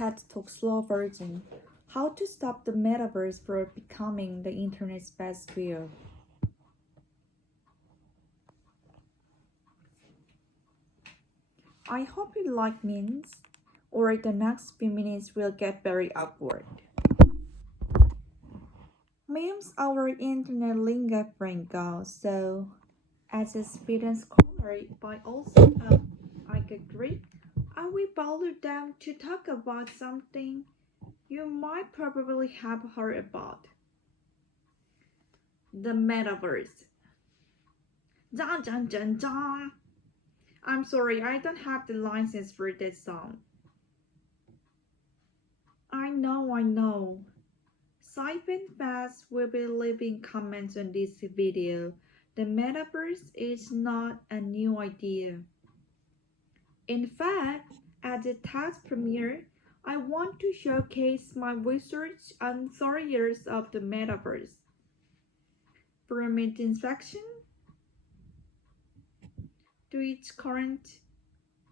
TED Talk slow version. How to stop the metaverse from becoming the internet's best view. I hope you like memes, or the next few minutes will get very awkward. Memes are internet lingua franca, so as a student scholar, but also I agree, I will bother them to talk about something you might probably have heard about. The metaverse. Dun, dun, dun, dun. I'm sorry, I don't have the license for that song. I know. Siphon Fast will be leaving comments on this video. The metaverse is not a new idea. In fact, at the TED premiere, I want to showcase my research on 30 years of the metaverse. From its inception to its current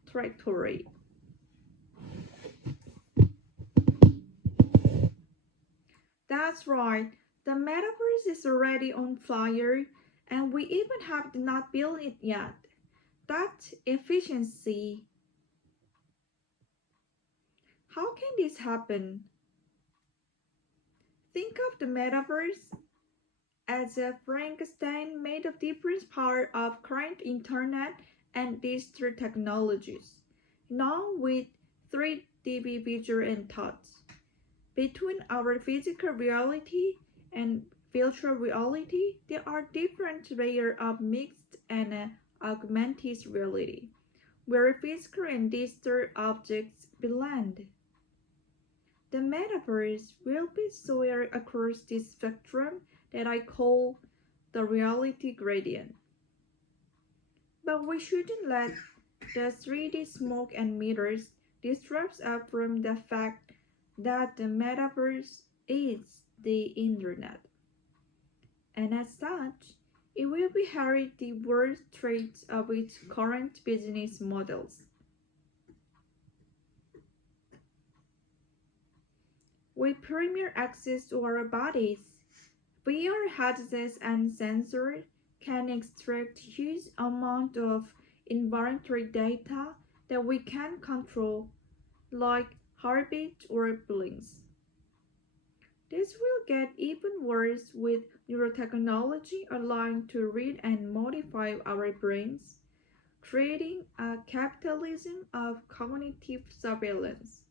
trajectory. That's right, the metaverse is already on fire, and we even have not built it yet. That efficiency. How can this happen? Think of the metaverse as a Frankenstein made of different parts of current internet and digital technologies, now with 3D visual and thoughts. Between our physical reality and virtual reality, there are different layers of mixed and augmented reality, where physical and digital objects blend. The metaverse will be soared across this spectrum that I call the reality gradient. But we shouldn't let the 3D smoke and mirrors distract us from the fact that the metaverse is the internet. And as such, it will inherit the worst traits of its current business models. With premier access to our bodies, VR headsets and sensors can extract huge amounts of inventory data that we can control, like heartbeat or blinks. This will get even worse with neurotechnology allowing to read and modify our brains, creating a capitalism of cognitive surveillance.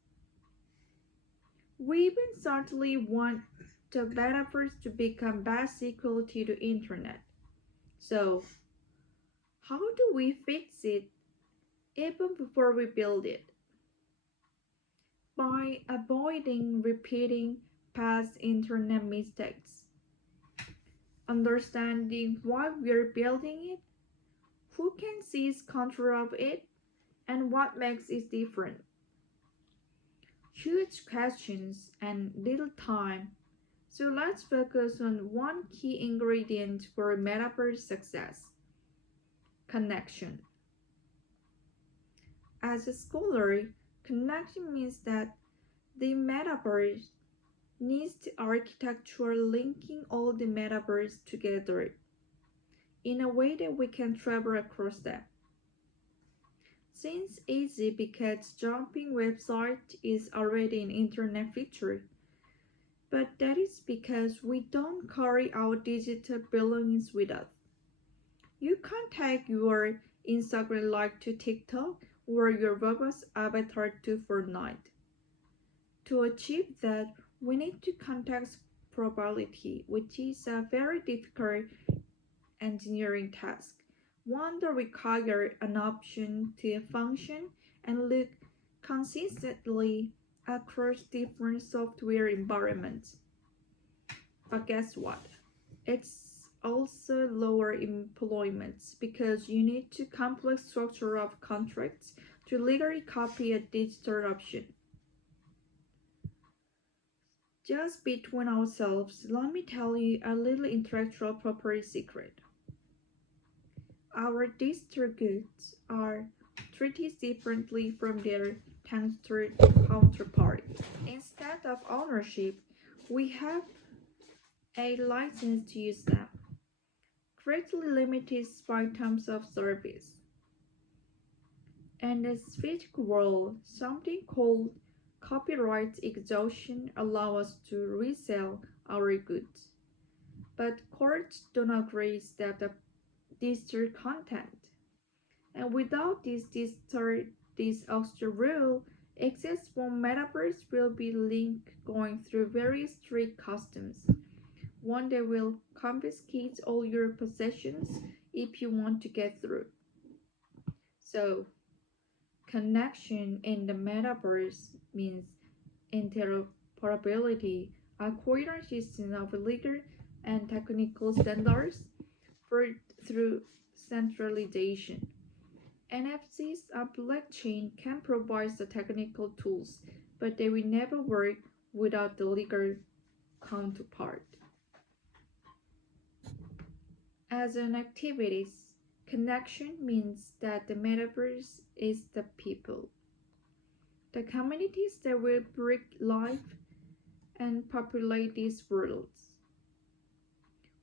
We even certainly want the metaverse to become best equal to the internet. So, how do we fix it even before we build it? By avoiding repeating past internet mistakes, understanding why we're building it, who can seize control of it, and what makes it different. Huge questions and little time, so let's focus on one key ingredient for metaverse success: connection. As a scholar, connection means that the metaverse needs the architecture linking all the metaverse together in a way that we can travel across them. Seems easy because jumping website is already an internet feature, but that is because we don't carry our digital belongings with us. You can't take your Instagram live to TikTok or your Roblox avatar to Fortnite. To achieve that, we need to context probability, which is a very difficult engineering task, one that requires an option to function and look consistently across different software environments. But guess what? It's also lower employment because you need to complex structure of contracts to legally copy a digital option. Just between ourselves, let me tell you a little intellectual property secret. Our digital goods are treated differently from their textured counterpart. Instead of ownership, we have a license to use them, greatly limited by terms of service. In this physical world, something called copyright exhaustion allows us to resell our goods. But courts don't agree that the digital content. And without this extra rule exists for metaverse will be linked going through very strict customs. One that will confiscate all your possessions if you want to get through. So, connection in the metaverse means interoperability, a coherent system of legal and technical standards through centralization. NFTs and blockchain can provide the technical tools, but they will never work without the legal counterpart. As an activity, connection means that the metaverse is the people, the communities that will bring life and populate these worlds.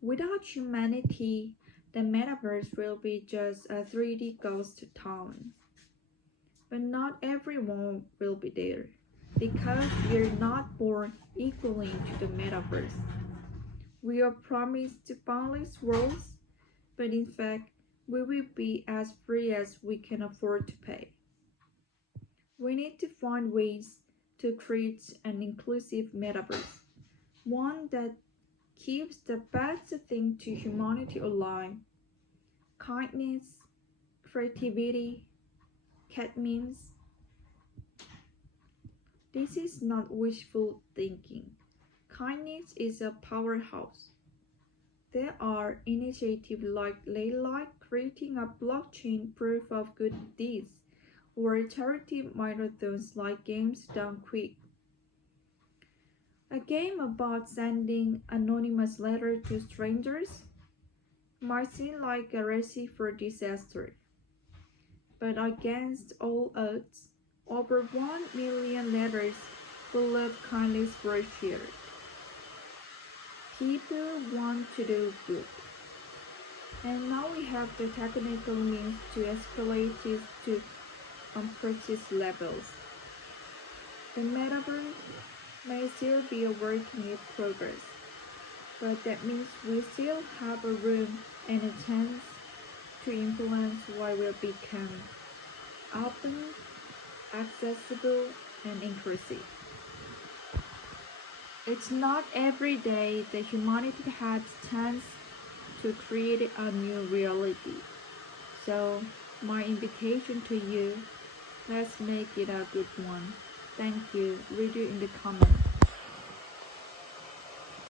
Without humanity, the metaverse will be just a 3D ghost town. But not everyone will be there, because we are not born equally into the metaverse. We are promised boundless worlds, but in fact, we will be as free as we can afford to pay. We need to find ways to create an inclusive metaverse, one that keeps the best thing to humanity alive: kindness, creativity, cat memes. This is not wishful thinking. Kindness is a powerhouse. There are initiatives like Laylight creating a blockchain proof of good deeds, or charity marathons like Games Done Quick. A game about sending anonymous letters to strangers might seem like a recipe for disaster, but against all odds, over 1 million letters full of kindness were shared. People want to do good, and now we have the technical means to escalate it to unprecedented levels. The metaverse may still be a work in progress, but that means we still have a room and a chance to influence what will become open, accessible, and inclusive. It's not every day that humanity has a chance to create a new reality. So, my invitation to you, let's make it a good one. Thank you. Read it in the comments.